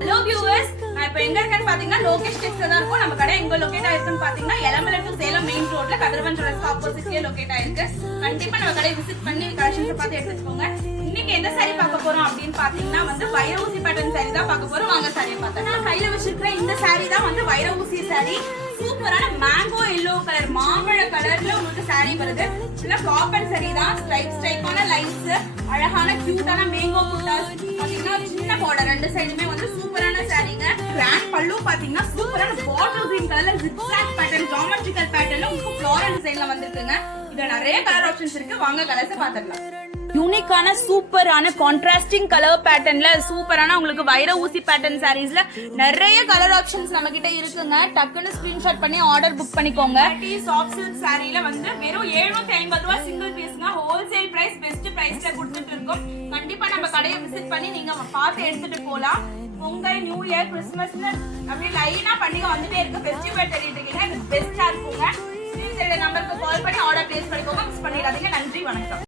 Hello viewers, நான் இப்போ எங்க இருக்கேன்னு பாத்தீங்கன்னா லோகேஷ் டெக்ஸ்ல தான் இருக்கும். நம்ம கடை எங்க லொகேட் ஆயிருக்குன்னு பாத்தீங்கன்னா எலமலை டு சேலம் மெயின் ரோட்ல கதிரவன் ஜுவல்லர்ஸ் ஆப்போசிட்லயே லொகேட் ஆயிருக்கு. கண்டிப்பா நம்ம கடை விசிட் பண்ணி கலெக்ஷன்ஸ் பார்த்து எடுத்துக்கோங்க. இன்னைக்கு எந்த சாரி பார்க்க போறோம் அப்படின்னு பாத்தீங்கன்னா வைர ஊசி பேட்டர்ன் சாரி தான் பார்க்க போறோம். வாங்க சாரியை பார்த்தா நான் கையில வச்சிருக்கிற இந்த சாரி தான் வைர ஊசி சாரி. சூப்பரான மேங்கோ எல்லோ கலர் மாம்பழ கலர்ல உங்களுக்கு சாரி வருது. இல்ல காப்பர் சாரி தான். ஸ்ட்ரைப்பான லைன்ஸ், அழகான கியூட்டான மேங்கோ புட்டாஸ், பாத்தீங்கன்னா சின்ன பார்டர் ரெண்டு சைடுமே சூப்பரான சாரிங்க. கிராண்ட் பல்லு பாத்தீங்கன்னா சூப்பரான பாட்டில் கிரீன் கலர்ல ஜிக்ஸாக் பேட்டர்ன் ஜியோமெட்ரிக்கல் பேட்டர்ன்ல உங்களுக்கு ஃப்ளோரல் டிசைன்ல வந்திருக்குங்க. இதுல நிறைய கலர் ஆப்ஷன்ஸ் இருக்கு. வாங்க கலர்ஸ் பாத்துடலாம். யூனிக்கான சூப்பரான கான்ட்ராஸ்டிங் கலர் பேட்டர்ன்ல சூப்பரான உங்களுக்கு வைர ஊசி பேட்டர்ன் சாரீஸ்ல நிறைய கலர் ஆப்ஷன்ஸ் நம்ம கிட்ட இருக்குங்க. டக்குன்னு ஸ்கிரீன்ஷாட் பண்ணி ஆர்டர் புக் பண்ணிக்கோங்க. சாஃப்ட் சில்க் சாரீல வெறும் 750 ரூபாய் சிங்கிள் பீஸ்ங்க. ஹோல்சேல் பிரைஸ் பெஸ்ட் பிரைஸ்ல கொடுத்துட்டு இருக்கோம். கண்டிப்பா நம்ம கடையை விசிட் பண்ணி நீங்க பார்த்து எடுத்துட்டு போலாம். பொங்கல், நியூ இயர், கிறிஸ்மஸ் அப்படியே லைனா பண்டிகை வந்துட்டே இருக்கு. ஃபெஸ்டிவல் தேடிட்டு இருக்கீங்க, இது பெஸ்டா இருக்குங்க. நம்பருக்கு கால் பண்ணி ஆர்டர் பிளேஸ் பண்ணிக்கோங்க. மிஸ் பண்ணிடாதீங்க. நன்றி, வணக்கம்.